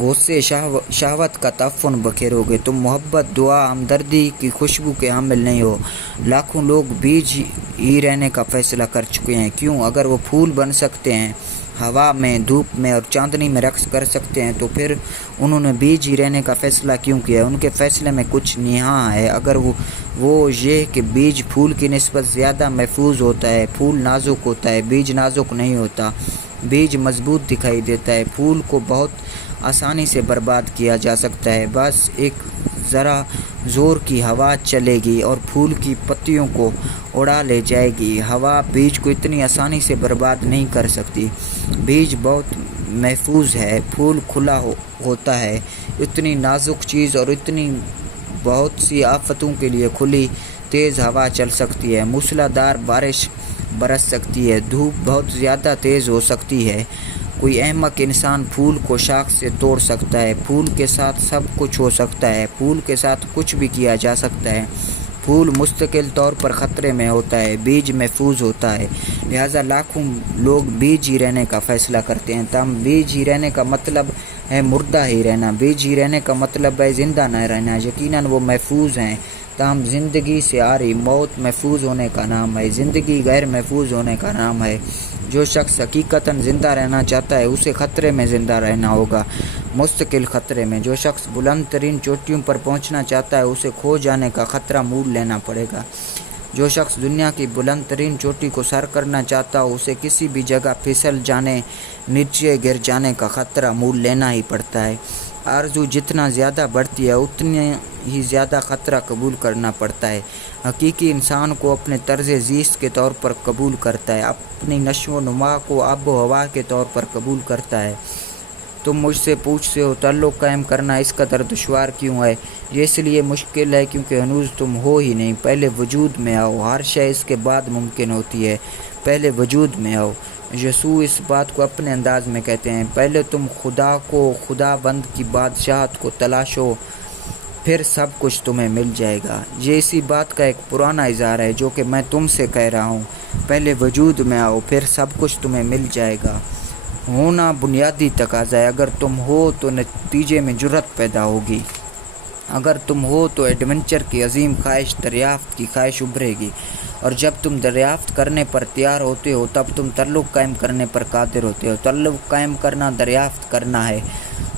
غصے شہوت کا تعفن بکھیرو گے۔ تم محبت، دعا، ہمدردی کی خوشبو کے حامل نہیں ہو۔ لاکھوں لوگ بیج ہی رہنے کا فیصلہ کر چکے ہیں۔ کیوں؟ اگر وہ پھول بن سکتے ہیں، ہوا میں، دھوپ میں اور چاندنی میں رقص کر سکتے ہیں، تو پھر انہوں نے بیج ہی رہنے کا فیصلہ کیوں کیا؟ ان کے فیصلے میں کچھ نہاں ہے، اگر وہ یہ کہ بیج پھول کی نسبت زیادہ محفوظ ہوتا ہے۔ پھول نازک ہوتا ہے، بیج نازک نہیں ہوتا۔ بیج مضبوط دکھائی دیتا ہے، پھول کو بہت آسانی سے برباد کیا جا سکتا ہے۔ بس ایک ذرا زور کی ہوا چلے گی اور پھول کی پتیوں کو اڑا لے جائے گی۔ ہوا بیج کو اتنی آسانی سے برباد نہیں کر سکتی۔ بیج بہت محفوظ ہے، پھول کھلا ہوتا ہے، اتنی نازک چیز اور اتنی بہت سی آفتوں کے لیے کھلی۔ تیز ہوا چل سکتی ہے، موسلادھار بارش برس سکتی ہے، دھوپ بہت زیادہ تیز ہو سکتی ہے۔ کوئی احمق انسان پھول کو شاخ سے توڑ سکتا ہے۔ پھول کے ساتھ سب کچھ ہو سکتا ہے، پھول کے ساتھ کچھ بھی کیا جا سکتا ہے۔ پھول مستقل طور پر خطرے میں ہوتا ہے، بیج محفوظ ہوتا ہے۔ لہٰذا لاکھوں لوگ بیج ہی رہنے کا فیصلہ کرتے ہیں۔ تاہم بیج ہی رہنے کا مطلب ہے مردہ ہی رہنا، بیج ہی رہنے کا مطلب ہے زندہ نہ رہنا۔ یقیناً وہ محفوظ ہیں، تاہم زندگی سے آ رہی موت محفوظ ہونے کا نام ہے، زندگی غیر محفوظ ہونے کا نام ہے۔ جو شخص حقیقتاً زندہ رہنا چاہتا ہے اسے خطرے میں زندہ رہنا ہوگا، مستقل خطرے میں۔ جو شخص بلند ترین چوٹیوں پر پہنچنا چاہتا ہے اسے کھو جانے کا خطرہ مول لینا پڑے گا۔ جو شخص دنیا کی بلند ترین چوٹی کو سر کرنا چاہتا ہو اسے کسی بھی جگہ پھسل جانے، نیچے گر جانے کا خطرہ مول لینا ہی پڑتا ہے۔ آرزو جتنا زیادہ بڑھتی ہے اتنا ہی زیادہ خطرہ قبول کرنا پڑتا ہے۔ حقیقی انسان کو اپنے طرز زیست کے طور پر قبول کرتا ہے، اپنی نشو و نما کو آب و ہوا کے طور پر قبول کرتا ہے۔ تم مجھ سے پوچھتے ہو تعلق قائم کرنا اس قدر دشوار کیوں ہے؟ یہ اس لیے مشکل ہے کیونکہ ہنوز تم ہو ہی نہیں۔ پہلے وجود میں آؤ، ہر شے اس کے بعد ممکن ہوتی ہے۔ پہلے وجود میں آؤ۔ یسوع اس بات کو اپنے انداز میں کہتے ہیں، پہلے تم خدا کو، خدا بند کی بادشاہت کو تلاشو، پھر سب کچھ تمہیں مل جائے گا۔ یہ اسی بات کا ایک پرانا اظہار ہے جو کہ میں تم سے کہہ رہا ہوں، پہلے وجود میں آؤ، پھر سب کچھ تمہیں مل جائے گا۔ ہونا بنیادی تقاضا ہے۔ اگر تم ہو تو نتیجے میں جرأت پیدا ہوگی۔ اگر تم ہو تو ایڈونچر کی عظیم خواہش، دریافت کی خواہش ابھرے گی، اور جب تم دریافت کرنے پر تیار ہوتے ہو تب تم تعلق قائم کرنے پر قادر ہوتے ہو۔ تعلق قائم کرنا دریافت کرنا ہے،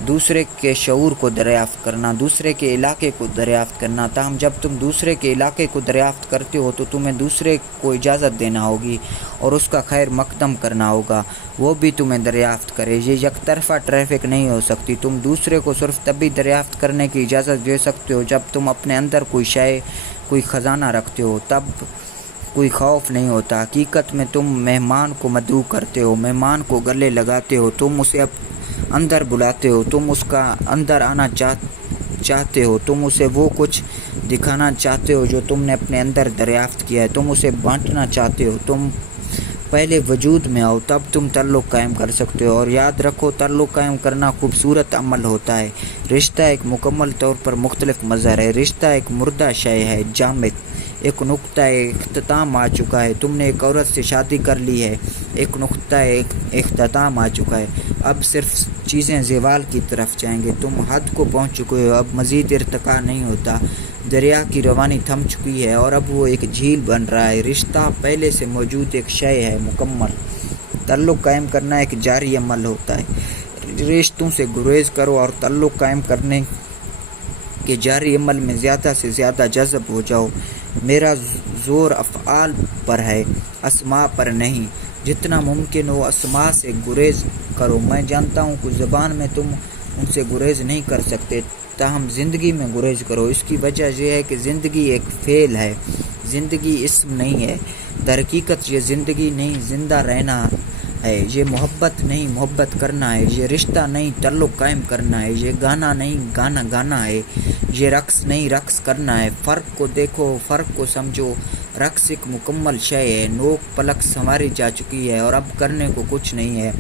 دوسرے کے شعور کو دریافت کرنا، دوسرے کے علاقے کو دریافت کرنا۔ تاہم جب تم دوسرے کے علاقے کو دریافت کرتے ہو تو تمہیں دوسرے کو اجازت دینا ہوگی اور اس کا خیر مقدم کرنا ہوگا، وہ بھی تمہیں دریافت کرے۔ یہ یک طرفہ ٹریفک نہیں ہو سکتی۔ تم دوسرے کو صرف تبھی دریافت کرنے کی اجازت دے سکتے ہو جب تم اپنے اندر کوئی شے، کوئی خزانہ رکھتے ہو، تب کوئی خوف نہیں ہوتا۔ حقیقت میں تم مہمان کو مدعو کرتے ہو، مہمان کو گلے لگاتے ہو، تم اسے اندر بلاتے ہو، تم اس کا اندر آنا چاہتے ہو، تم اسے وہ کچھ دکھانا چاہتے ہو جو تم نے اپنے اندر دریافت کیا ہے، تم اسے بانٹنا چاہتے ہو۔ تم پہلے وجود میں آؤ، تب تم تعلق قائم کر سکتے ہو۔ اور یاد رکھو، تعلق قائم کرنا خوبصورت عمل ہوتا ہے۔ رشتہ ایک مکمل طور پر مختلف مظہر ہے۔ رشتہ ایک مردہ شے ہے، جامد، ایک نقطہ اختتام آ چکا ہے۔ تم نے ایک عورت سے شادی کر لی ہے، ایک نقطہ اختتام آ چکا ہے۔ اب صرف چیزیں زوال کی طرف جائیں گے۔ تم حد کو پہنچ چکے ہو، اب مزید ارتقا نہیں ہوتا۔ دریا کی روانی تھم چکی ہے اور اب وہ ایک جھیل بن رہا ہے۔ رشتہ پہلے سے موجود ایک شے ہے، مکمل۔ تعلق قائم کرنا ایک جاری عمل ہوتا ہے۔ رشتوں سے گریز کرو اور تعلق قائم کرنے کے جاری عمل میں زیادہ سے زیادہ جذب ہو جاؤ۔ میرا زور افعال پر ہے، اسماء پر نہیں۔ جتنا ممکن ہو اسماء سے گریز کرو۔ میں جانتا ہوں کہ زبان میں تم ان سے گریز نہیں کر سکتے، تاہم زندگی میں گریز کرو۔ اس کی وجہ یہ ہے کہ زندگی ایک فعل ہے، زندگی اسم نہیں ہے۔ در حقیقت یہ زندگی نہیں، زندہ رہنا ہے۔ یہ محبت نہیں، محبت کرنا ہے۔ یہ رشتہ نہیں، تعلق قائم کرنا ہے۔ یہ گانا نہیں، گانا گانا ہے۔ یہ رقص نہیں، رقص کرنا ہے۔ فرق کو دیکھو، فرق کو سمجھو۔ رقص ایک مکمل شے ہے، نوک پلک سنواری جا چکی ہے اور اب کرنے کو کچھ نہیں ہے۔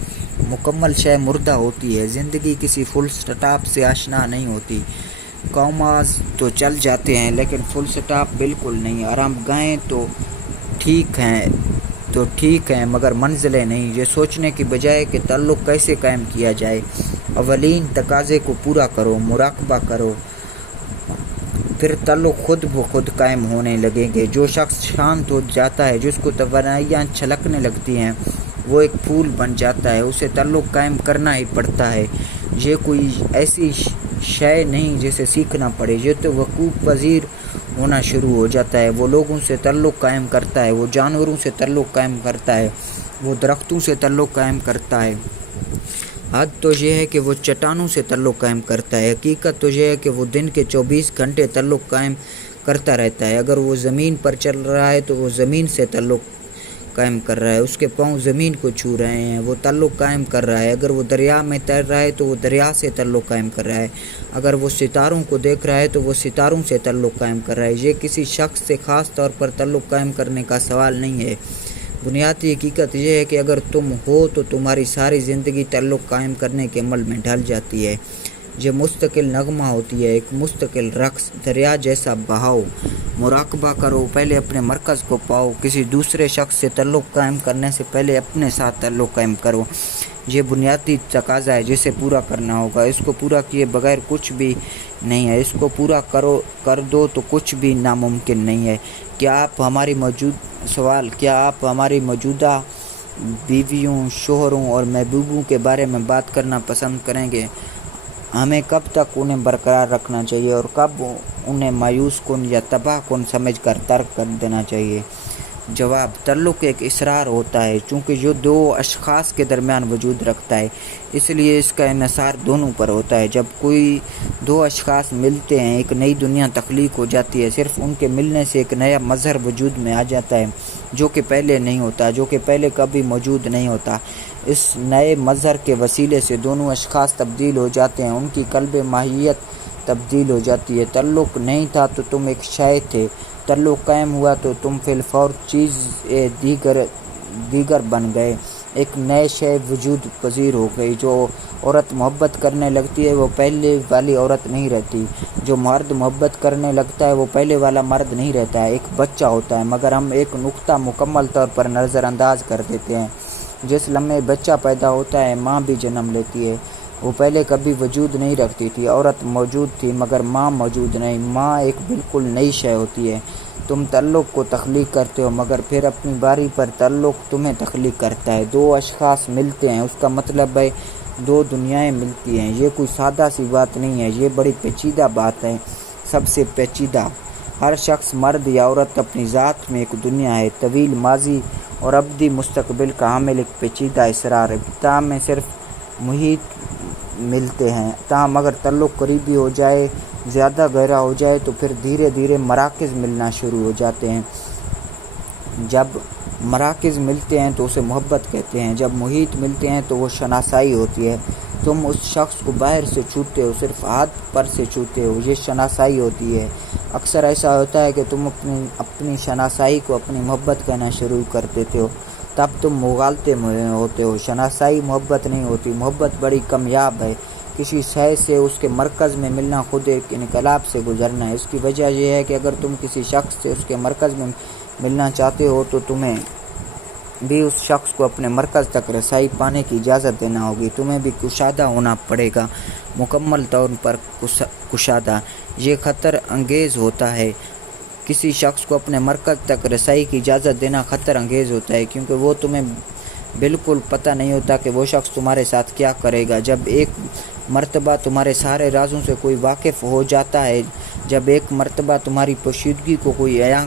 مکمل شے مردہ ہوتی ہے۔ زندگی کسی فل سٹاپ سے آشنا نہیں ہوتی۔ کوماز تو چل جاتے ہیں لیکن فل سٹاپ بالکل نہیں۔ آرام گاہیں تو ٹھیک ہیں مگر منزلیں نہیں۔ یہ سوچنے کی بجائے کہ تعلق کیسے قائم کیا جائے، اولین تقاضے کو پورا کرو، مراقبہ کرو، پھر تعلق خود بخود قائم ہونے لگیں گے۔ جو شخص شانت ہو جاتا ہے، جس کو توانائیاں چھلکنے لگتی ہیں، وہ ایک پھول بن جاتا ہے۔ اسے تعلق قائم کرنا ہی پڑتا ہے۔ یہ کوئی ایسی شے نہیں جسے سیکھنا پڑے، یہ تو وقوع پذیر ہونا شروع ہو جاتا ہے۔ وہ لوگوں سے تعلق قائم کرتا ہے، وہ جانوروں سے تعلق قائم کرتا ہے، وہ درختوں سے تعلق قائم کرتا ہے۔ حد تو یہ ہے کہ وہ چٹانوں سے تعلق قائم کرتا ہے۔ حقیقت تو یہ ہے کہ وہ دن کے 24 گھنٹے تعلق قائم کرتا رہتا ہے۔ اگر وہ زمین پر چل رہا ہے تو وہ زمین سے تعلق قائم کر رہا ہے، اس کے پاؤں زمین کو چھو رہے ہیں، وہ تعلق قائم کر رہا ہے۔ اگر وہ دریا میں تیر رہا ہے تو وہ دریا سے تعلق قائم کر رہا ہے۔ اگر وہ ستاروں کو دیکھ رہا ہے تو وہ ستاروں سے تعلق قائم کر رہا ہے۔ یہ کسی شخص سے خاص طور پر تعلق قائم کرنے کا سوال نہیں ہے۔ بنیادی حقیقت یہ ہے کہ اگر تم ہو تو تمہاری ساری زندگی تعلق قائم کرنے کے عمل میں ڈھل جاتی ہے۔ یہ مستقل نغمہ ہوتی ہے، ایک مستقل رقص، دریا جیسا بہاؤ۔ مراقبہ کرو، پہلے اپنے مرکز کو پاؤ۔ کسی دوسرے شخص سے تعلق قائم کرنے سے پہلے اپنے ساتھ تعلق قائم کرو۔ یہ بنیادی تقاضا ہے جسے پورا کرنا ہوگا۔ اس کو پورا کیے بغیر کچھ بھی نہیں ہے۔ اس کو پورا کر دو تو کچھ بھی ناممکن نہیں ہے۔ کیا آپ ہماری موجودہ بیویوں، شوہروں اور محبوبوں کے بارے میں بات کرنا پسند کریں گے؟ ہمیں کب تک انہیں برقرار رکھنا چاہیے اور کب انہیں مایوس کن یا تباہ کن سمجھ کر ترک کر دینا چاہیے؟ جواب: تعلق ایک اصرار ہوتا ہے، چونکہ جو دو اشخاص کے درمیان وجود رکھتا ہے، اس لیے اس کا انحصار دونوں پر ہوتا ہے۔ جب کوئی دو اشخاص ملتے ہیں، ایک نئی دنیا تخلیق ہو جاتی ہے۔ صرف ان کے ملنے سے ایک نیا مظہر وجود میں آ جاتا ہے، جو کہ پہلے نہیں ہوتا، جو کہ پہلے کبھی موجود نہیں ہوتا۔ اس نئے مظہر کے وسیلے سے دونوں اشخاص تبدیل ہو جاتے ہیں، ان کی قلب ماہیت تبدیل ہو جاتی ہے۔ تعلق نہیں تھا تو تم ایک شے تھے، تعلق قائم ہوا تو تم فی الفور چیز دیگر بن گئے، ایک نئے شے وجود پذیر ہو گئی۔ جو عورت محبت کرنے لگتی ہے وہ پہلے والی عورت نہیں رہتی، جو مرد محبت کرنے لگتا ہے وہ پہلے والا مرد نہیں رہتا ہے۔ ایک بچہ ہوتا ہے، مگر ہم ایک نقطہ مکمل طور پر نظر انداز کر دیتے ہیں۔ جس لمحے بچہ پیدا ہوتا ہے، ماں بھی جنم لیتی ہے۔ وہ پہلے کبھی وجود نہیں رکھتی تھی، عورت موجود تھی مگر ماں موجود نہیں۔ ماں ایک بالکل نئی شے ہوتی ہے۔ تم تعلق کو تخلیق کرتے ہو، مگر پھر اپنی باری پر تعلق تمہیں تخلیق کرتا ہے۔ دو اشخاص ملتے ہیں، اس کا مطلب ہے دو دنیایں ملتی ہیں۔ یہ کوئی سادہ سی بات نہیں ہے، یہ بڑی پیچیدہ بات ہے، سب سے پیچیدہ۔ ہر شخص، مرد یا عورت، اپنی ذات میں ایک دنیا ہے، طویل ماضی اور ابدی مستقبل کا حامل ایک پیچیدہ اسرار ہے۔ تاہم میں صرف محیط ملتے ہیں، تاہم اگر تعلق قریبی ہو جائے، زیادہ گہرا ہو جائے تو پھر دھیرے دھیرے مراکز ملنا شروع ہو جاتے ہیں۔ جب مراکز ملتے ہیں تو اسے محبت کہتے ہیں، جب محیط ملتے ہیں تو وہ شناسائی ہوتی ہے۔ تم اس شخص کو باہر سے چھوتے ہو، صرف ہاتھ پر سے چھوتے ہو، یہ شناسائی ہوتی ہے۔ اکثر ایسا ہوتا ہے کہ تم اپنی شناسائی کو اپنی محبت کہنا شروع کر دیتے ہو، تب تم مغالطے میں ہوتے ہو۔ شناسائی محبت نہیں ہوتی، محبت بڑی کامیاب ہے۔ کسی شے سے اس کے مرکز میں ملنا خود ایک انقلاب سے گزرنا ہے۔ اس کی وجہ یہ ہے کہ اگر تم کسی شخص سے اس کے مرکز میں ملنا چاہتے ہو تو تمہیں بھی اس شخص کو اپنے مرکز تک رسائی پانے کی اجازت دینا ہوگی۔ تمہیں بھی کشادہ ہونا پڑے گا، مکمل طور پر کشادہ۔ یہ خطر انگیز ہوتا ہے۔ کسی شخص کو اپنے مرکز تک رسائی کی اجازت دینا خطر انگیز ہوتا ہے، کیونکہ وہ تمہیں بالکل پتہ نہیں ہوتا کہ وہ شخص تمہارے ساتھ کیا کرے گا۔ جب ایک مرتبہ تمہارے سارے رازوں سے کوئی واقف ہو جاتا ہے، جب ایک مرتبہ تمہاری پوشیدگی کو کوئی عیاں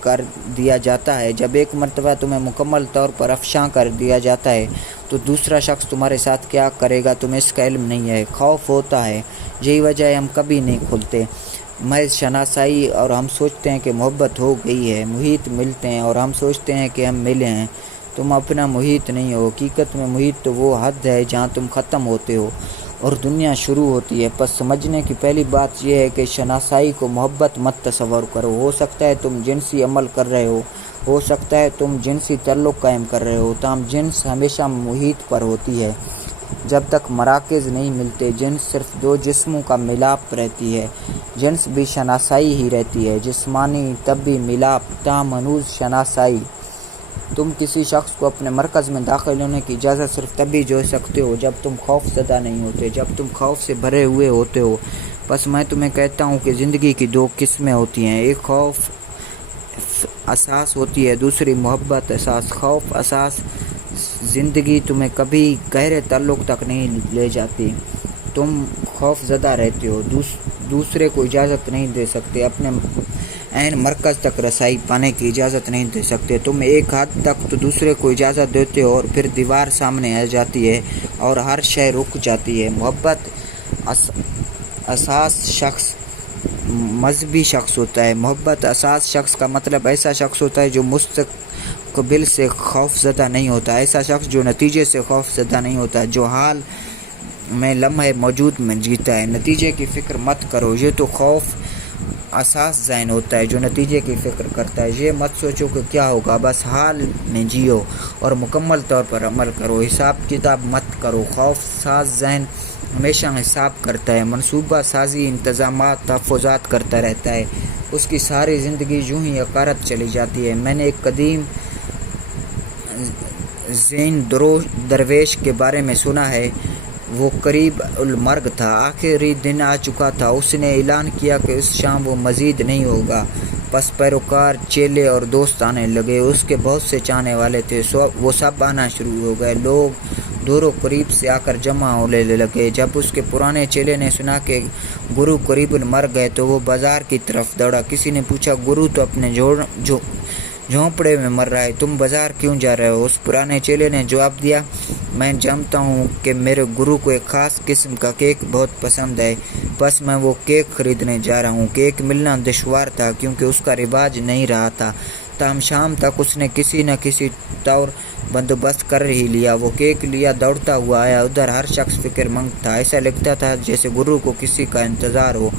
کر دیا جاتا ہے، جب ایک مرتبہ تمہیں مکمل طور پر افشاں کر دیا جاتا ہے، تو دوسرا شخص تمہارے ساتھ کیا کرے گا تمہیں اس کا علم نہیں ہے۔ خوف ہوتا ہے، یہی وجہ ہے ہم کبھی نہیں کھلتے۔ محض شناسائی اور ہم سوچتے ہیں کہ محبت ہو گئی ہے۔ محیط ملتے ہیں اور ہم سوچتے ہیں کہ ہم ملے ہیں۔ تم اپنا محیط نہیں ہو، حقیقت میں محیط تو وہ حد ہے جہاں تم ختم ہوتے ہو اور دنیا شروع ہوتی ہے۔ پس سمجھنے کی پہلی بات یہ ہے کہ شناسائی کو محبت مت تصور کرو۔ ہو سکتا ہے تم جنسی عمل کر رہے ہو سکتا ہے تم جنسی تعلق قائم کر رہے ہو، تاہم جنس ہمیشہ محیط پر ہوتی ہے۔ جب تک مراکز نہیں ملتے، جنس صرف دو جسموں کا ملاپ رہتی ہے۔ جنس بھی شناسائی ہی رہتی ہے، جسمانی طبی ملاپ، تاہم ہنوز شناسائی تم کسی شخص کو اپنے مرکز میں داخل ہونے کی اجازت صرف تبھی دے سکتے ہو جب تم خوف زدہ نہیں ہوتے، جب تم خوف سے بھرے ہوئے ہوتے ہو۔ بس میں تمہیں کہتا ہوں کہ زندگی کی دو قسمیں ہوتی ہیں، ایک خوف اساس ہوتی ہے، دوسری محبت اساس۔ خوف اساس زندگی تمہیں کبھی گہرے تعلق تک نہیں لے جاتی۔ تم خوف زدہ رہتے ہو، دوسرے کو اجازت نہیں دے سکتے، اپنے عین مرکز تک رسائی پانے کی اجازت نہیں دے سکتے۔ تم ایک حد تک تو دوسرے کو اجازت دیتے ہو اور پھر دیوار سامنے آ جاتی ہے اور ہر شے رک جاتی ہے۔ محبت اساس شخص مذہبی شخص ہوتا ہے۔ محبت اساس شخص کا مطلب ایسا شخص ہوتا ہے جو مستقبل سے خوف زدہ نہیں ہوتا، ایسا شخص جو نتیجے سے خوف زدہ نہیں ہوتا، جو حال میں لمحے موجود میں جیتا ہے۔ نتیجے کی فکر مت کرو، یہ تو خوف اساس ذہن ہوتا ہے جو نتیجے کی فکر کرتا ہے۔ یہ مت سوچو کہ کیا ہوگا، بس حال میں جیو اور مکمل طور پر عمل کرو، حساب کتاب مت کرو۔ خوف اساس ذہن ہمیشہ حساب کرتا ہے، منصوبہ سازی، انتظامات، تحفظات کرتا رہتا ہے۔ اس کی ساری زندگی یوں ہی عقارت چلی جاتی ہے۔ میں نے ایک قدیم زین درویش کے بارے میں سنا ہے، وہ قریب المرگ تھا، آخری دن آ چکا تھا۔ اس نے اعلان کیا کہ اس شام وہ مزید نہیں ہوگا۔ پس پیروکار، چیلے اور دوست آنے لگے، اس کے بہت سے چاہنے والے تھے، وہ سب آنا شروع ہو گئے۔ لوگ دور و قریب سے آ کر جمع ہونے لگے۔ جب اس کے پرانے چیلے نے سنا کہ گرو قریب المرگ ہے تو وہ بازار کی طرف دوڑا۔ کسی نے پوچھا، گرو تو اپنے جھونپڑے میں مر رہا ہے، تم بازار کیوں جا رہے ہو؟ اس پرانے چیلے نے جواب دیا، میں جانتا ہوں کہ میرے گرو کو ایک خاص قسم کا کیک بہت پسند ہے، بس میں وہ کیک خریدنے جا رہا ہوں۔ کیک ملنا دشوار تھا کیونکہ اس کا رواج نہیں رہا تھا، تاہم شام تک اس نے کسی نہ کسی طور بندوبست کر ہی لیا۔ وہ کیک لیا دوڑتا ہوا آیا، ادھر ہر شخص فکر مند تھا، ایسا لگتا تھا جیسے گرو کو کسی کا انتظار ہو۔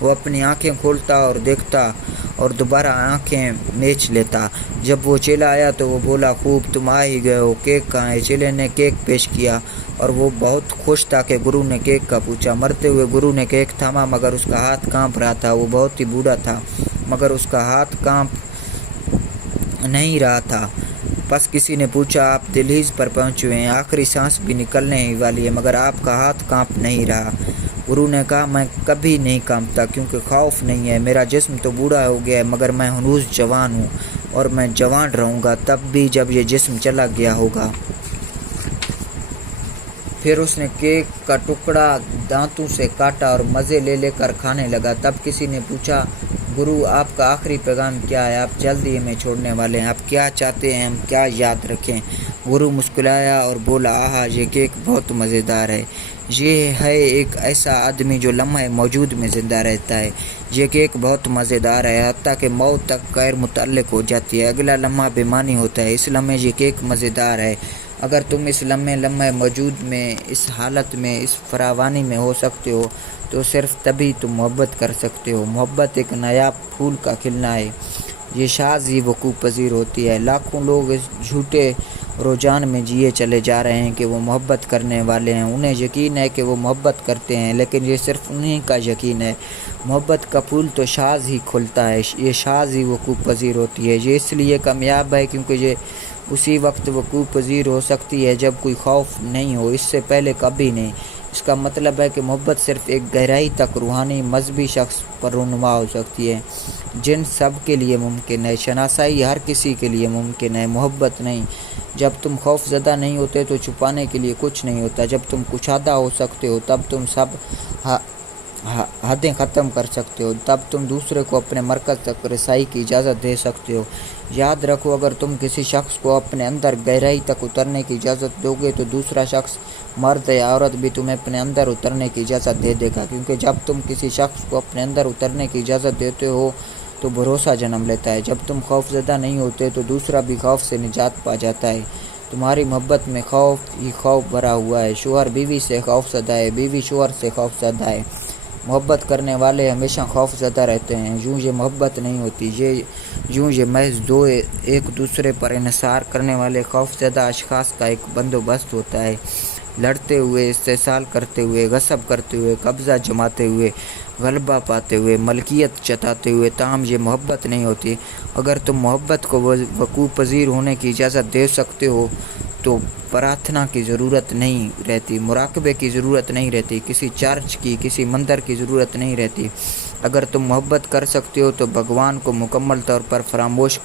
وہ اپنی آنکھیں کھولتا اور دیکھتا اور دوبارہ آنکھیں میچ لیتا۔ جب وہ چیلا آیا تو وہ بولا، خوب تم آ ہی گئے ہو، کیک کہاں ہے؟ چیلے نے کیک پیش کیا اور وہ بہت خوش تھا کہ گرو نے کیک کا پوچھا۔ مرتے ہوئے گرو نے کیک تھاما مگر اس کا ہاتھ کانپ رہا تھا۔ وہ بہت ہی بوڑھا تھا مگر اس کا ہاتھ کانپ نہیں رہا تھا۔ پس کسی نے پوچھا، آپ دہلیز پر پہنچے ہیں، آخری سانس بھی نکلنے ہی والی ہے مگر آپ کا ہاتھ کانپ نہیں رہا۔ گرو نے کہا، میں کبھی نہیں کانپتا کیونکہ خوف نہیں ہے، میرا جسم تو بوڑھا ہو گیا ہے مگر میں ہنوز جوان ہوں اور میں جوان رہوں گا تب بھی جب یہ جسم چلا گیا ہوگا۔ پھر اس نے کیک کا ٹکڑا دانتوں سے کاٹا اور مزے لے لے کر کھانے لگا۔ تب کسی نے پوچھا، گرو آپ کا آخری پیغام کیا ہے؟ آپ جلد ہی ہمیں چھوڑنے والے ہیں، آپ کیا چاہتے ہیں ہم کیا یاد رکھیں؟ گرو مسکرایا اور بولا، آہا یہ کیک بہت مزیدار ہے، یہ ہے ایک ایسا آدمی جو لمحے موجود میں زندہ رہتا ہے۔ یہ کیک بہت مزیدار ہے، حتیٰ کہ موت تک غیر متعلق ہو جاتی ہے، اگلا لمحہ بےمعنی ہوتا ہے، اس لمحے یہ کیک مزیدار ہے۔ اگر تم اس لمحے موجود میں، اس حالت میں، اس فراوانی میں ہو سکتے ہو تو صرف تبھی تم محبت کر سکتے ہو۔ محبت ایک نایاب پھول کا کھلنا ہے، یہ شاذ ہی وقوع پذیر ہوتی ہے۔ لاکھوں لوگ اس جھوٹے رجحان میں جیے چلے جا رہے ہیں کہ وہ محبت کرنے والے ہیں، انہیں یقین ہے کہ وہ محبت کرتے ہیں، لیکن یہ صرف انہیں کا یقین ہے۔ محبت کا پھول تو شاذ ہی کھلتا ہے، یہ شاذ ہی وقوع پذیر ہوتی ہے۔ یہ اس لیے کامیاب ہے کیونکہ یہ اسی وقت وقوع پذیر ہو سکتی ہے جب کوئی خوف نہیں ہو، اس سے پہلے کبھی نہیں۔ اس کا مطلب ہے کہ محبت صرف ایک گہرائی تک روحانی مذہبی شخص پر رونما ہو سکتی ہے، جن سب کے لیے ممکن ہے۔ شناسائی ہر کسی کے لیے ممکن ہے، محبت نہیں۔ جب تم خوف زدہ نہیں ہوتے تو چھپانے کے لیے کچھ نہیں ہوتا، جب تم کشادہ ہو سکتے ہو تب تم سب حدیں ختم کر سکتے ہو، تب تم دوسرے کو اپنے مرکز تک رسائی کی اجازت دے سکتے ہو۔ یاد رکھو، اگر تم کسی شخص کو اپنے اندر گہرائی تک اترنے کی اجازت دو گے تو دوسرا شخص، مرد یا عورت، بھی تمہیں اپنے اندر اترنے کی اجازت دے دے گا، کیونکہ جب تم کسی شخص کو اپنے اندر اترنے کی اجازت دیتے ہو تو بھروسہ جنم لیتا ہے۔ جب تم خوف زدہ نہیں ہوتے تو دوسرا بھی خوف سے نجات پا جاتا ہے۔ تمہاری محبت میں خوف ہی خوف بھرا ہوا ہے، شوہر بیوی سے خوف زدہ ہے، بیوی شوہر سے خوف زدہ ہے۔ محبت کرنے والے ہمیشہ خوف زدہ رہتے ہیں، یوں یہ محبت نہیں ہوتی، یوں یہ محض دو ایک دوسرے پر انحصار کرنے والے خوف زدہ اشخاص کا ایک بندوبست ہوتا ہے۔ لڑتے ہوئے، استحصال کرتے ہوئے، غصب کرتے ہوئے، قبضہ جماتے ہوئے، غلبہ پاتے ہوئے، ملکیت جتاتے ہوئے، تاہم یہ محبت نہیں ہوتی۔ اگر تم محبت کو وقوع پذیر ہونے کی اجازت دے سکتے ہو تو پرارتھنا کی ضرورت نہیں رہتی، مراقبے کی ضرورت نہیں رہتی، کسی چرچ کی، کسی مندر کی ضرورت نہیں رہتی۔ اگر تم محبت کر سکتے ہو تو بھگوان کو مکمل طور پر فراموش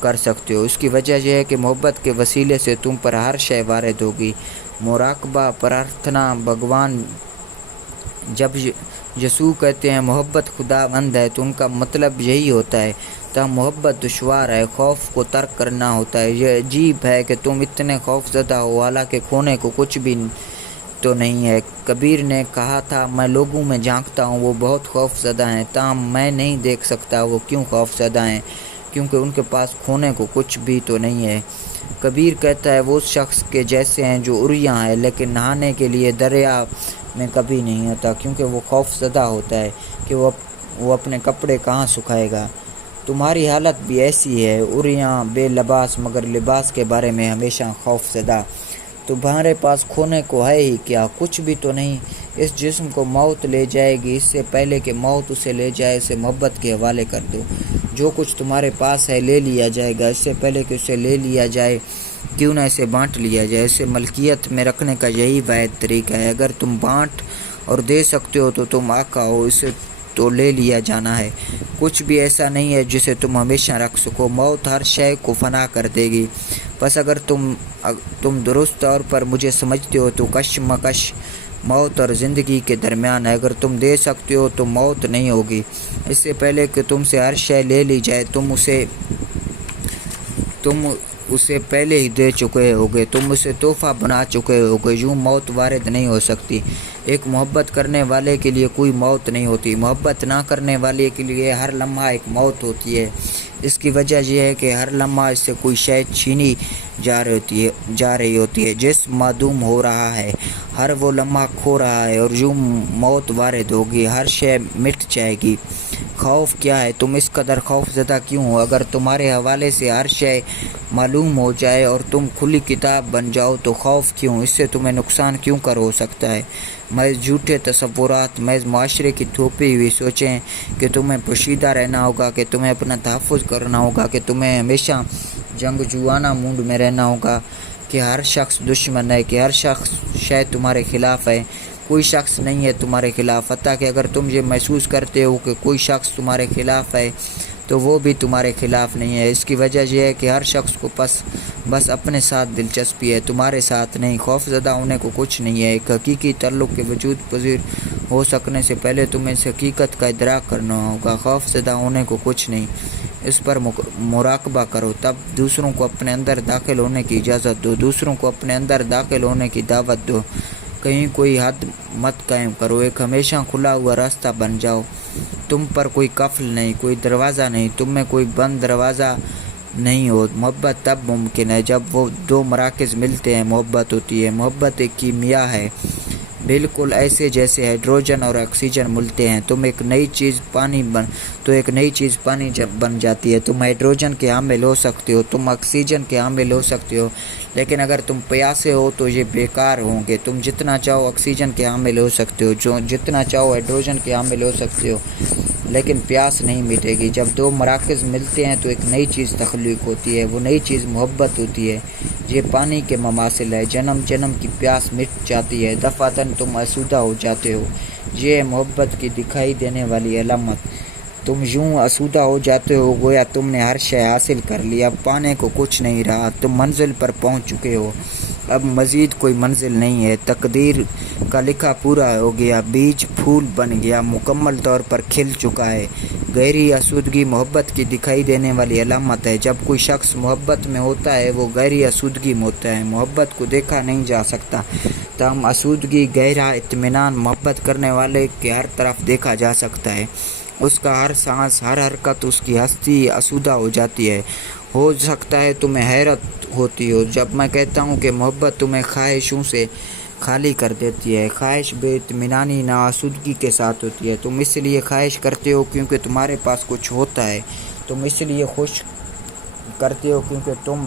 کر سکتے ہو۔ اس کی وجہ یہ ہے کہ محبت کے وسیلے سے تم پر ہر شے وارد ہوگی، مراقبہ، پرارتھنا، بھگوان۔ جب یسوع کہتے ہیں محبت خداوند ہے تو ان کا مطلب یہی ہوتا ہے، تاہم محبت دشوار ہے، خوف کو ترک کرنا ہوتا ہے۔ یہ عجیب ہے کہ تم اتنے خوف زدہ ہو، حالانکہ کھونے کو کچھ بھی تو نہیں ہے۔ کبیر نے کہا تھا، میں لوگوں میں جھانکتا ہوں، وہ بہت خوف زدہ ہیں، تاہم میں نہیں دیکھ سکتا وہ کیوں خوف زدہ ہیں، کیونکہ ان کے پاس کھونے کو کچھ بھی تو نہیں ہے۔ کبیر کہتا ہے وہ اس شخص کے جیسے ہیں جو عریاں ہے لیکن نہانے کے لیے دریا میں کبھی نہیں آتا، کیونکہ وہ خوف زدہ ہوتا ہے کہ وہ اپنے کپڑے کہاں سکھائے گا۔ تمہاری حالت بھی ایسی ہے، عریاں، بے لباس، مگر لباس کے بارے میں ہمیشہ خوف زدہ۔ تمہارے پاس کھونے کو ہے ہی کیا؟ کچھ بھی تو نہیں۔ اس جسم کو موت لے جائے گی، اس سے پہلے کہ موت اسے لے جائے اسے محبت کے حوالے کر دو۔ جو کچھ تمہارے پاس ہے لے لیا جائے گا، اس سے پہلے کہ اسے لے لیا جائے کیوں نہ اسے بانٹ لیا جائے۔ اسے ملکیت میں رکھنے کا یہی واحد طریقہ ہے۔ اگر تم بانٹ اور دے سکتے ہو تو تم آقا ہو، اسے تو لے لیا جانا ہے۔ کچھ بھی ایسا نہیں ہے جسے تم ہمیشہ رکھ سکو، موت ہر شے کو فنا کر دے گی۔ بس اگر تم درست طور پر مجھے سمجھتے ہو تو کشمکش موت اور زندگی کے درمیان ہے۔ اگر تم دے سکتے ہو تو موت نہیں ہوگی، اس سے پہلے کہ تم سے ہر شے لے لی جائے۔ تم اسے پہلے ہی دے چکے ہوگے، تم اسے تحفہ بنا چکے ہوگے، یوں موت وارد نہیں ہو سکتی۔ ایک محبت کرنے والے کے لیے کوئی موت نہیں ہوتی، محبت نہ کرنے والے کے لیے ہر لمحہ ایک موت ہوتی ہے۔ اس کی وجہ یہ ہے کہ ہر لمحہ اس سے کوئی شے چھینی جا رہی ہوتی ہے، جسم معدوم ہو رہا ہے، ہر وہ لمحہ کھو رہا ہے، اور یوں موت وارد ہوگی، ہر شے مٹ جائے گی۔ خوف کیا ہے؟ تم اس قدر خوف زدہ کیوں ہو؟ اگر تمہارے حوالے سے ہر شے معلوم ہو جائے اور تم کھلی کتاب بن جاؤ تو خوف کیوں؟ اس سے تمہیں نقصان کیوں کر ہو سکتا ہے؟ محض جھوٹے تصورات، محض معاشرے کی تھوپی ہوئی سوچیں کہ تمہیں پوشیدہ رہنا ہوگا، کہ تمہیں اپنا تحفظ کرنا ہوگا، کہ تمہیں ہمیشہ جنگجوانہ موڈ میں رہنا ہوگا، کہ ہر شخص دشمن ہے، کہ ہر شخص شاید تمہارے خلاف ہے۔ کوئی شخص نہیں ہے تمہارے خلاف، حتیٰ کہ اگر تم یہ محسوس کرتے ہو کہ کوئی شخص تمہارے خلاف ہے تو وہ بھی تمہارے خلاف نہیں ہے۔ اس کی وجہ یہ ہے کہ ہر شخص کو بس اپنے ساتھ دلچسپی ہے، تمہارے ساتھ نہیں۔ خوف زدہ ہونے کو کچھ نہیں ہے۔ ایک حقیقی تعلق کے وجود پذیر ہو سکنے سے پہلے تمہیں اس حقیقت کا ادراک کرنا ہوگا۔ خوف زدہ ہونے کو کچھ نہیں، اس پر مراقبہ کرو، تب دوسروں کو اپنے اندر داخل ہونے کی اجازت دو، دوسروں کو اپنے اندر داخل ہونے کی دعوت دو۔ کہیں کوئی حد مت قائم کرو، ایک ہمیشہ کھلا ہوا راستہ بن جاؤ۔ تم پر کوئی قفل نہیں، کوئی دروازہ نہیں، تم میں کوئی بند دروازہ نہیں ہو۔ محبت تب ممکن ہے جب وہ دو مراکز ملتے ہیں، محبت ہوتی ہے۔ محبت ایک کیمیا ہے، بالکل ایسے جیسے ہائیڈروجن اور آکسیجن ملتے ہیں، ایک نئی چیز پانی بن جاتی ہے۔ تم ہائیڈروجن کے حامل ہو سکتے ہو، تم آکسیجن کے حامل ہو سکتے ہو، لیکن اگر تم پیاسے ہو تو یہ بیکار ہوں گے۔ تم جتنا چاہو آکسیجن کے حامل ہو سکتے ہو، جتنا چاہو ہائیڈروجن کے حامل ہو سکتے ہو، لیکن پیاس نہیں مٹے گی۔ جب دو مراکز ملتے ہیں تو ایک نئی چیز تخلیق ہوتی ہے، وہ نئی چیز محبت ہوتی ہے۔ یہ پانی کے مماثل ہے، جنم جنم کی پیاس مٹ جاتی ہے، دفعتاً تم آسودہ ہو جاتے ہو۔ یہ ہے محبت کی دکھائی دینے والی علامت۔ تم یوں آسودہ ہو جاتے ہو گویا تم نے ہر شے حاصل کر لی، اب پانے کو کچھ نہیں رہا، تم منزل پر پہنچ چکے ہو، اب مزید کوئی منزل نہیں ہے۔ تقدیر کا لکھا پورا ہو گیا، بیج پھول بن گیا، مکمل طور پر کھل چکا ہے۔ گہری آسودگی محبت کی دکھائی دینے والی علامت ہے۔ جب کوئی شخص محبت میں ہوتا ہے وہ گہری آسودگی میں ہوتا ہے۔ محبت کو دیکھا نہیں جا سکتا، تاہم آسودگی، گہرا اطمینان محبت کرنے والے کے ہر طرف دیکھا جا سکتا ہے۔ اس کا ہر سانس، ہر حرکت، اس کی ہستی آسودہ ہو جاتی ہے۔ ہو سکتا ہے تمہیں حیرت ہوتی ہو جب میں کہتا ہوں کہ محبت تمہیں خواہشوں سے خالی کر دیتی ہے۔ خواہش بے اطمینانی، ناآسودگی کے ساتھ ہوتی ہے۔ تم اس لیے خواہش کرتے ہو کیونکہ تمہارے پاس کچھ ہوتا ہے، تم اس لیے خوش کرتے ہو کیونکہ تم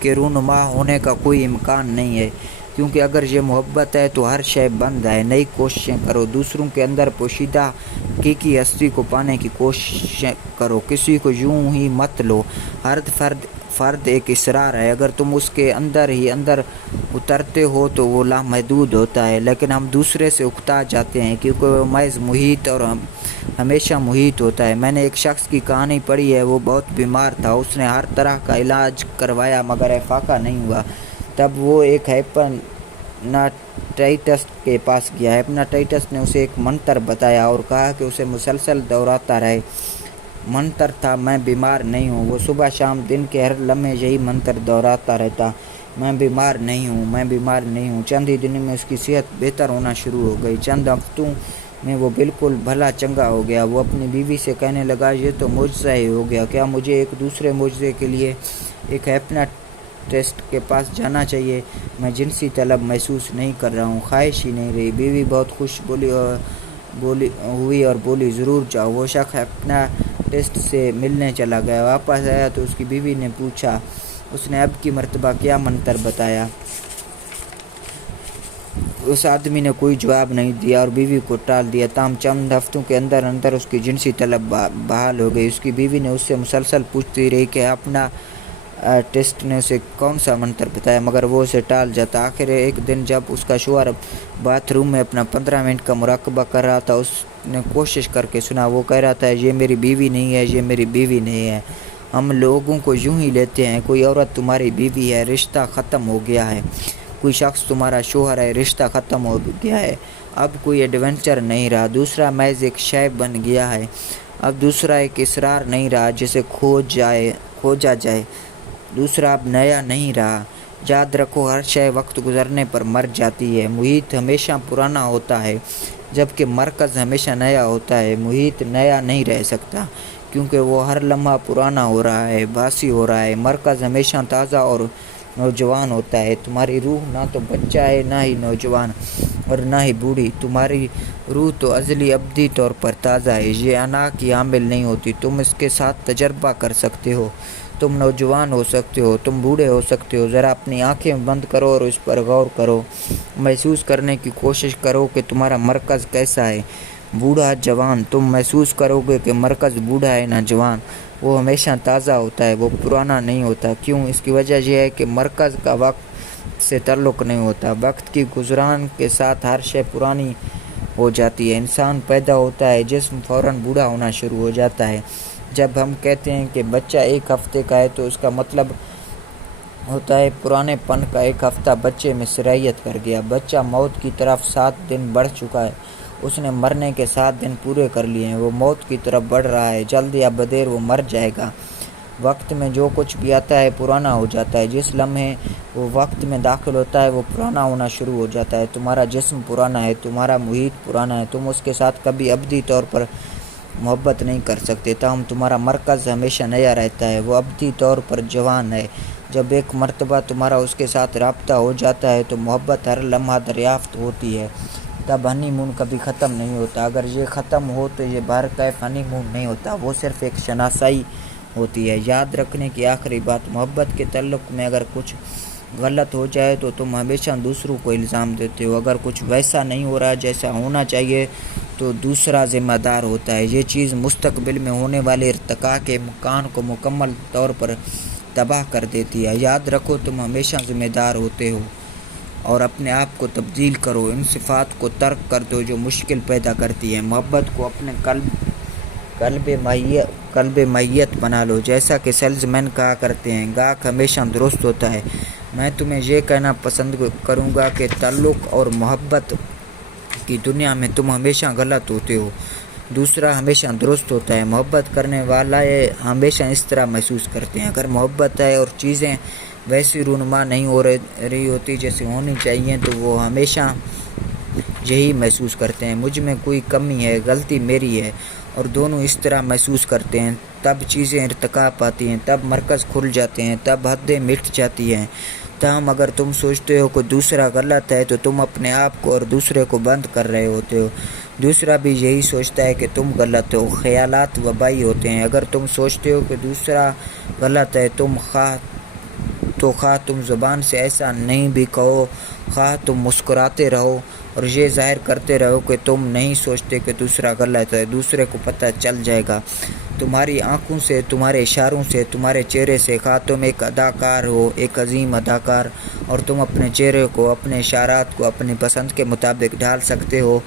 کے رونما ہونے کا کوئی امکان نہیں ہے، کیونکہ اگر یہ محبت ہے تو ہر شے بند ہے۔ نئی کوششیں کرو، دوسروں کے اندر پوشیدہ حقیقی ہستی کو پانے کی کوشش کرو، کسی کو یوں ہی مت لو۔ ہر فرد ایک اسرار ہے، اگر تم اس کے اندر ہی اندر اترتے ہو تو وہ لامحدود ہوتا ہے، لیکن ہم دوسرے سے اکتا جاتے ہیں کیونکہ وہ محض محیط اور ہمیشہ محیط ہوتا ہے۔ میں نے ایک شخص کی کہانی پڑھی ہے، وہ بہت بیمار تھا، اس نے ہر طرح کا علاج کروایا مگر افاقہ نہیں ہوا۔ تب وہ ایک ہیپناٹائٹس کے پاس گیا۔ ہیپناٹائٹس نے اسے ایک منتر بتایا اور کہا کہ اسے مسلسل دہراتا رہے۔ منتر تھا، میں بیمار نہیں ہوں۔ وہ صبح شام دن کے ہر لمحے یہی منتر دہراتا رہتا، میں بیمار نہیں ہوں، میں بیمار نہیں ہوں۔ چند ہی دنوں میں اس کی صحت بہتر ہونا شروع ہو گئی۔ چند ہفتوں میں وہ بالکل بھلا چنگا ہو گیا۔ وہ اپنی بیوی سے کہنے لگا، یہ تو معجزہ ہی ہو گیا، کیا مجھے ایک دوسرے معجزے کے لیے ایک ہیپناٹسٹ کے پاس جانا چاہیے؟ میں جنسی طلب محسوس نہیں کر رہا ہوں، خواہش ہی نہیں رہی۔ بیوی بہت خوش ہوئی اور بولی، ضرور جاؤ۔ وہ شخص ہیپناٹسٹ سے ملنے چلا گیا۔ واپس آیا تو اس کی بیوی نے پوچھا، اس نے اب کی مرتبہ کیا منتر بتایا؟ اس آدمی نے کوئی جواب نہیں دیا اور بیوی کو ٹال دیا۔ تاہم چند ہفتوں کے اندر اندر اس کی جنسی طلب بحال ہو گئی۔ اس کی بیوی نے اس سے مسلسل پوچھتی رہی کہ ہیپناٹسٹ نے اسے کون سا منتر بتایا، مگر وہ اسے ٹال جاتا۔ آخر ایک دن جب اس کا شوہر باتھ روم میں اپنا 15 منٹ کا مراقبہ کر رہا تھا، اس نے کوشش کر کے سنا۔ وہ کہہ رہا تھا، یہ میری بیوی نہیں ہے، یہ میری بیوی نہیں ہے۔ ہم لوگوں کو یوں ہی لیتے ہیں، کوئی عورت تمہاری بیوی ہے، رشتہ ختم ہو گیا ہے۔ کوئی شخص تمہارا شوہر ہے، رشتہ ختم ہو گیا ہے۔ اب کوئی ایڈونچر نہیں رہا، دوسرا محض ایک شے بن گیا ہے۔ اب دوسرا ایک اسرار نہیں رہا جسے کھوجا جائے، دوسرا اب نیا نہیں رہا۔ یاد رکھو، ہر شے وقت گزرنے پر مر جاتی ہے۔ محیط ہمیشہ پرانا ہوتا ہے جبکہ مرکز ہمیشہ نیا ہوتا ہے۔ محیط نیا نہیں رہ سکتا کیونکہ وہ ہر لمحہ پرانا ہو رہا ہے، باسی ہو رہا ہے۔ مرکز ہمیشہ تازہ اور نوجوان ہوتا ہے۔ تمہاری روح نہ تو بچہ ہے، نہ ہی نوجوان اور نہ ہی بوڑھی۔ تمہاری روح تو ازلی ابدی طور پر تازہ ہے، یہ انا کی حامل نہیں ہوتی۔ تم اس کے ساتھ تجربہ کر سکتے ہو، تم نوجوان ہو سکتے ہو، تم بوڑھے ہو سکتے ہو۔ ذرا اپنی آنکھیں بند کرو اور اس پر غور کرو، محسوس کرنے کی کوشش کرو کہ تمہارا مرکز کیسا ہے۔ بوڑھا، جوان، تم محسوس کرو گے کہ مرکز بوڑھا ہے نہ جوان۔ وہ ہمیشہ تازہ ہوتا ہے، وہ پرانا نہیں ہوتا۔ کیوں؟ اس کی وجہ یہ ہے کہ مرکز کا وقت سے تعلق نہیں ہوتا۔ وقت کی گزران کے ساتھ ہر شے پرانی ہو جاتی ہے۔ انسان پیدا ہوتا ہے، جسم فوراً بوڑھا ہونا شروع ہو جاتا ہے۔ جب ہم کہتے ہیں کہ بچہ 1 ہفتے کا ہے تو اس کا مطلب ہوتا ہے پرانے پن کا 1 ہفتہ بچے میں سرایت کر گیا۔ بچہ موت کی طرف 7 دن بڑھ چکا ہے، اس نے مرنے کے 7 دن پورے کر لیے ہیں۔ وہ موت کی طرف بڑھ رہا ہے، جلد یا بدیر وہ مر جائے گا۔ وقت میں جو کچھ بھی آتا ہے پرانا ہو جاتا ہے۔ جس لمحے وہ وقت میں داخل ہوتا ہے وہ پرانا ہونا شروع ہو جاتا ہے۔ تمہارا جسم پرانا ہے، تمہارا محیط پرانا ہے، تم اس کے ساتھ کبھی ابدی طور پر محبت نہیں کر سکتے، تاہم تمہارا مرکز ہمیشہ نیا رہتا ہے، وہ ابدی طور پر جوان ہے۔ جب ایک مرتبہ تمہارا اس کے ساتھ رابطہ ہو جاتا ہے تو محبت ہر لمحہ دریافت ہوتی ہے۔ تب ہنی مون کبھی ختم نہیں ہوتا۔ اگر یہ ختم ہو تو یہ بہرکیف ہنی مون نہیں ہوتا، وہ صرف ایک شناسائی ہوتی ہے۔ یاد رکھنے کی آخری بات، محبت کے تعلق میں اگر کچھ غلط ہو جائے تو تم ہمیشہ دوسروں کو الزام دیتے ہو۔ اگر کچھ ویسا نہیں ہو رہا جیسا ہونا چاہیے تو دوسرا ذمہ دار ہوتا ہے۔ یہ چیز مستقبل میں ہونے والے ارتقاء کے امکان کو مکمل طور پر تباہ کر دیتی ہے۔ یاد رکھو، تم ہمیشہ ذمہ دار ہوتے ہو اور اپنے آپ کو تبدیل کرو، ان صفات کو ترک کر دو جو مشکل پیدا کرتی ہیں۔ محبت کو اپنے قلب میت بنا لو، جیسا کہ سیلز مین کہا کرتے ہیں، گاہک ہمیشہ درست ہوتا ہے۔ میں تمہیں یہ کہنا پسند کروں گا کہ تعلق اور محبت کی دنیا میں تم ہمیشہ غلط ہوتے ہو، دوسرا ہمیشہ درست ہوتا ہے۔ محبت کرنے والے ہمیشہ اس طرح محسوس کرتے ہیں۔ اگر محبت ہے اور چیزیں ویسی رونما نہیں ہو رہی ہوتی جیسے ہونی چاہیے تو وہ ہمیشہ یہی محسوس کرتے ہیں، مجھ میں کوئی کمی ہے، غلطی میری ہے، اور دونوں اس طرح محسوس کرتے ہیں۔ تب چیزیں ارتقا پاتی ہیں، تب مرکز کھل جاتے ہیں، تب حدیں مٹ جاتی ہیں۔ تاہم اگر تم سوچتے ہو کہ دوسرا غلط ہے تو تم اپنے آپ کو اور دوسرے کو بند کر رہے ہوتے ہو۔ دوسرا بھی یہی سوچتا ہے کہ تم غلط ہو۔ خیالات وبائی ہوتے ہیں۔ اگر تم سوچتے ہو کہ دوسرا غلط ہے، تم خواہ تو خواہ تم زبان سے ایسا نہیں بھی کہو، خواہ تم مسکراتے رہو اور یہ ظاہر کرتے رہو کہ تم نہیں سوچتے کہ دوسرا غلط ہے، دوسرے کو پتہ چل جائے گا تمہاری آنکھوں سے، تمہارے اشاروں سے، تمہارے چہرے سے۔ خواہ تم ایک اداکار ہو، ایک عظیم اداکار، اور تم اپنے چہرے کو، اپنے اشارات کو اپنی پسند کے مطابق ڈھال سکتے ہو،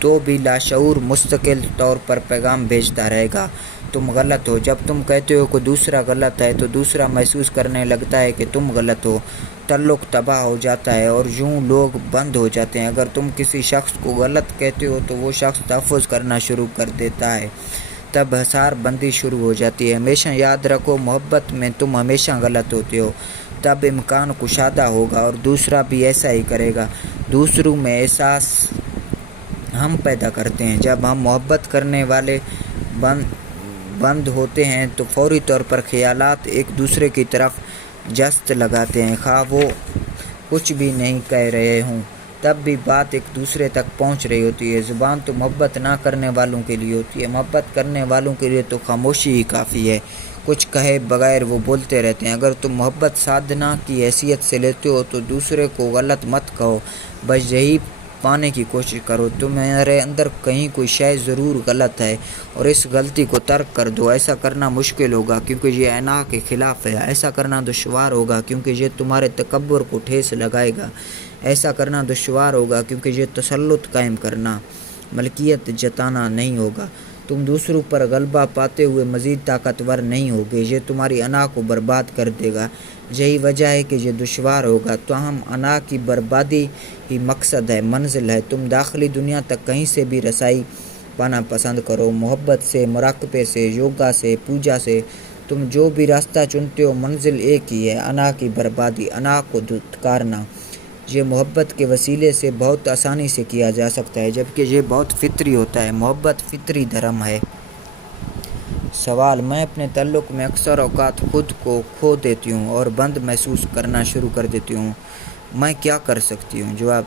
تو بھی لاشعور مستقل طور پر پیغام بھیجتا رہے گا تم غلط ہو۔ جب تم کہتے ہو کہ دوسرا غلط ہے تو دوسرا محسوس کرنے لگتا ہے کہ تم غلط ہو، تعلق تباہ ہو جاتا ہے اور یوں لوگ بند ہو جاتے ہیں۔ اگر تم کسی شخص کو غلط کہتے ہو تو وہ شخص تحفظ کرنا شروع کر دیتا ہے، تب حصار بندی شروع ہو جاتی ہے۔ ہمیشہ یاد رکھو، محبت میں تم ہمیشہ غلط ہوتے ہو، تب امکان کشادہ ہوگا اور دوسرا بھی ایسا ہی کرے گا۔ دوسروں میں احساس ہم پیدا کرتے ہیں۔ جب ہم محبت کرنے والے بند ہوتے ہیں تو فوری طور پر خیالات ایک دوسرے کی طرف جست لگاتے ہیں، خواہ وہ کچھ بھی نہیں کہہ رہے ہوں، تب بھی بات ایک دوسرے تک پہنچ رہی ہوتی ہے۔ زبان تو محبت نہ کرنے والوں کے لیے ہوتی ہے، محبت کرنے والوں کے لیے تو خاموشی ہی کافی ہے، کچھ کہے بغیر وہ بولتے رہتے ہیں۔ اگر تم محبت سادھنا کی حیثیت سے لیتے ہو تو دوسرے کو غلط مت کہو، بس یہی پانے کی کوشش کرو تمہارے اندر کہیں کوئی شے ضرور غلط ہے اور اس غلطی کو ترک کر دو۔ ایسا کرنا مشکل ہوگا کیونکہ یہ انا کے خلاف ہے، ایسا کرنا دشوار ہوگا کیونکہ یہ تمہارے تکبر کو ٹھیس لگائے گا، ایسا کرنا دشوار ہوگا کیونکہ یہ تسلط قائم کرنا، ملکیت جتانا نہیں ہوگا۔ تم دوسروں پر غلبہ پاتے ہوئے مزید طاقتور نہیں ہوگے، یہ تمہاری انا کو برباد کر دے گا۔ یہی وجہ ہے کہ یہ دشوار ہوگا، تاہم انا کی بربادی ہی مقصد ہے، منزل ہے۔ تم داخلی دنیا تک کہیں سے بھی رسائی پانا پسند کرو، محبت سے، مراقبے سے، یوگا سے، پوجا سے، تم جو بھی راستہ چنتے ہو منزل ایک ہی ہے، انا کی بربادی، انا کو دھتکارنا۔ یہ محبت کے وسیلے سے بہت آسانی سے کیا جا سکتا ہے، جبکہ یہ بہت فطری ہوتا ہے۔ محبت فطری دھرم ہے۔ سوال: میں اپنے تعلق میں اکثر اوقات خود کو کھو دیتی ہوں اور بند محسوس کرنا شروع کر دیتی ہوں، میں کیا کر سکتی ہوں؟ جواب: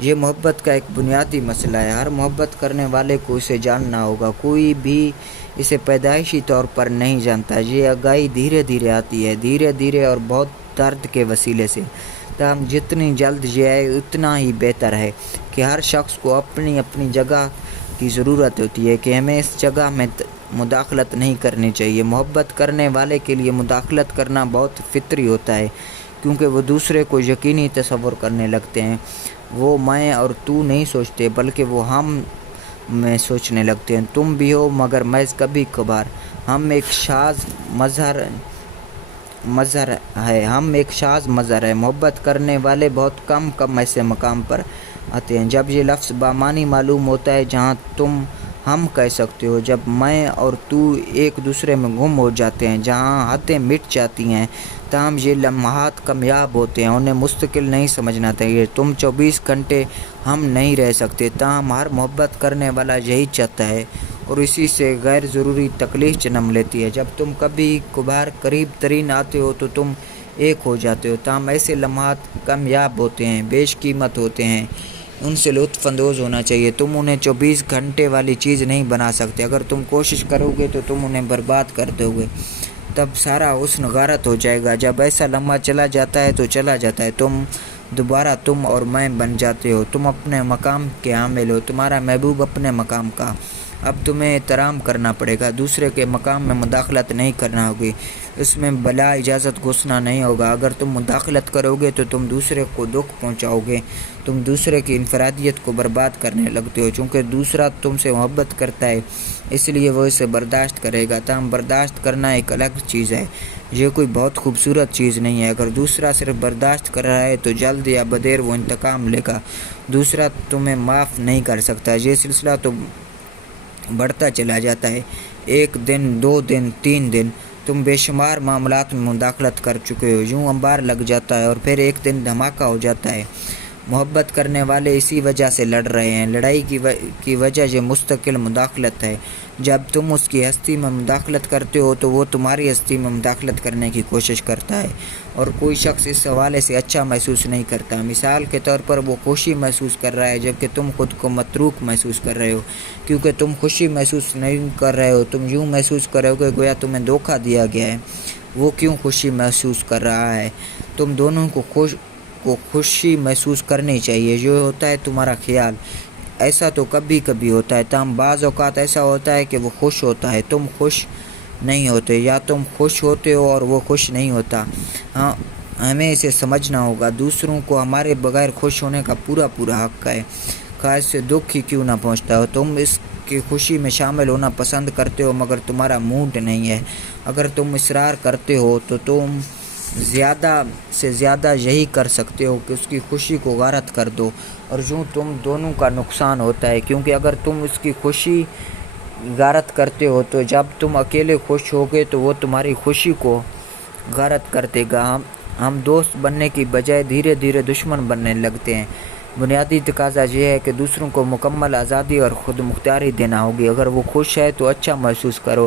یہ محبت کا ایک بنیادی مسئلہ ہے، ہر محبت کرنے والے کو اسے جاننا ہوگا، کوئی بھی اسے پیدائشی طور پر نہیں جانتا، یہ آگاہی دھیرے دھیرے آتی ہے، دھیرے دھیرے اور بہت درد کے وسیلے سے۔ تاہم جتنی جلد یہ آئے اتنا ہی بہتر ہے کہ ہر شخص کو اپنی اپنی جگہ کی ضرورت ہوتی ہے کہ ہمیں اس جگہ میں مداخلت نہیں کرنی چاہیے۔ محبت کرنے والے کے لیے مداخلت کرنا بہت فطری ہوتا ہے کیونکہ وہ دوسرے کو یقینی تصور کرنے لگتے ہیں، وہ میں اور تو نہیں سوچتے بلکہ وہ ہم میں سوچنے لگتے ہیں، تم بھی ہو مگر محض کبھی کبھار۔ ہم ایک شاذ مظہر ہے، محبت کرنے والے بہت کم ایسے مقام پر آتے ہیں جب یہ لفظ بامعنی معلوم ہوتا ہے جہاں تم ہم کہہ سکتے ہو، جب میں اور تو ایک دوسرے میں گم ہو جاتے ہیں، جہاں حدیں مٹ جاتی ہیں۔ تاہم یہ لمحات کامیاب ہوتے ہیں، انہیں مستقل نہیں سمجھنا چاہیے۔ تم 24 گھنٹے ہم نہیں رہ سکتے، تاہم ہر محبت کرنے والا یہی چاہتا ہے اور اسی سے غیر ضروری تکلیف جنم لیتی ہے۔ جب تم کبھی کبھار قریب ترین آتے ہو تو تم ایک ہو جاتے ہو، تاہم ایسے لمحات کامیاب ہوتے ہیں، بیش قیمت ہوتے ہیں، ان سے لطف اندوز ہونا چاہیے۔ تم انہیں 24 گھنٹے والی چیز نہیں بنا سکتے، اگر تم کوشش کرو گے تو تم انہیں برباد کر دو گے، تب سارا حسن غارت ہو جائے گا۔ جب ایسا لمحہ چلا جاتا ہے تو چلا جاتا ہے، تم دوبارہ تم اور میں بن جاتے ہو، تم اپنے مقام کے حامل ہو، تمہارا محبوب اپنے مقام کا۔ اب تمہیں احترام کرنا پڑے گا، دوسرے کے مقام میں مداخلت نہیں کرنا ہوگی، اس میں بلا اجازت گھسنا نہیں ہوگا۔ اگر تم مداخلت کرو گے تو تم دوسرے کو دکھ پہنچاؤ گے، تم دوسرے کی انفرادیت کو برباد کرنے لگتے ہو۔ چونکہ دوسرا تم سے محبت کرتا ہے اس لیے وہ اسے برداشت کرے گا، تاہم برداشت کرنا ایک الگ چیز ہے، یہ کوئی بہت خوبصورت چیز نہیں ہے۔ اگر دوسرا صرف برداشت کر رہا ہے تو جلد یا بدیر وہ انتقام لے گا، دوسرا تمہیں معاف نہیں کر سکتا۔ یہ سلسلہ تو بڑھتا چلا جاتا ہے، 1 دن، 2 دن، 3 دن، تم بے شمار معاملات میں مداخلت کر چکے ہو، یوں انبار لگ جاتا ہے اور پھر ایک دن دھماکہ ہو جاتا ہے محبت کرنے والے اسی وجہ سے لڑ رہے ہیں۔ لڑائی کی وجہ یہ مستقل مداخلت ہے۔ جب تم اس کی ہستی میں مداخلت کرتے ہو تو وہ تمہاری ہستی میں مداخلت کرنے کی کوشش کرتا ہے، اور کوئی شخص اس حوالے سے اچھا محسوس نہیں کرتا۔ مثال کے طور پر وہ خوشی محسوس کر رہا ہے جبکہ تم خود کو متروک محسوس کر رہے ہو۔ کیونکہ تم خوشی محسوس نہیں کر رہے ہو، تم یوں محسوس کر رہے ہو کہ گویا تمہیں دھوکہ دیا گیا ہے۔ وہ کیوں خوشی محسوس کر رہا ہے؟ تم دونوں کو خوشی محسوس کرنی چاہیے۔ یہ ہوتا ہے تمہارا خیال۔ ایسا تو کبھی کبھی ہوتا ہے، تاہم بعض اوقات ایسا ہوتا ہے کہ وہ خوش ہوتا ہے، تم خوش نہیں ہوتے، یا تم خوش ہوتے ہو اور وہ خوش نہیں ہوتا۔ ہاں، ہمیں اسے سمجھنا ہوگا۔ دوسروں کو ہمارے بغیر خوش ہونے کا پورا حق ہے، خواہ اس سے دکھ ہی کیوں نہ پہنچتا ہو۔ تم اس کی خوشی میں شامل ہونا پسند کرتے ہو مگر تمہارا موڈ نہیں ہے۔ اگر تم اصرار کرتے ہو تو تم زیادہ سے زیادہ یہی کر سکتے ہو کہ اس کی خوشی کو غارت کر دو، اور یوں تم دونوں کا نقصان ہوتا ہے، کیونکہ اگر تم اس کی خوشی غارت کرتے ہو تو جب تم اکیلے خوش ہوگے تو وہ تمہاری خوشی کو غارت کر دے گا۔ ہم دوست بننے کی بجائے دھیرے دھیرے دشمن بننے لگتے ہیں۔ بنیادی تقاضا یہ ہے کہ دوسروں کو مکمل آزادی اور خود مختاری دینا ہوگی۔ اگر وہ خوش ہے تو اچھا محسوس کرو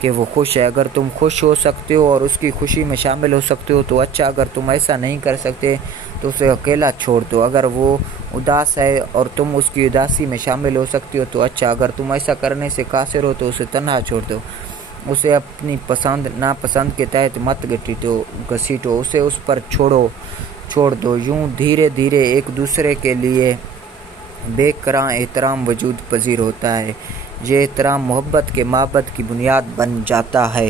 کہ وہ خوش ہے۔ اگر تم خوش ہو سکتے ہو اور اس کی خوشی میں شامل ہو سکتے ہو تو اچھا، اگر تم ایسا نہیں کر سکتے تو اسے اکیلا چھوڑ دو۔ اگر وہ اداس ہے اور تم اس کی اداسی میں شامل ہو سکتے ہو تو اچھا، اگر تم ایسا کرنے سے قاصر ہو تو اسے تنہا چھوڑ دو۔ اسے اپنی پسند ناپسند کے تحت مت گھسیٹو، اسے اس پر چھوڑ دو۔ یوں دھیرے دھیرے ایک دوسرے کے لیے بے کراں احترام وجود پذیر ہوتا ہے۔ یہ احترام محبت کے معبد کی بنیاد بن جاتا ہے۔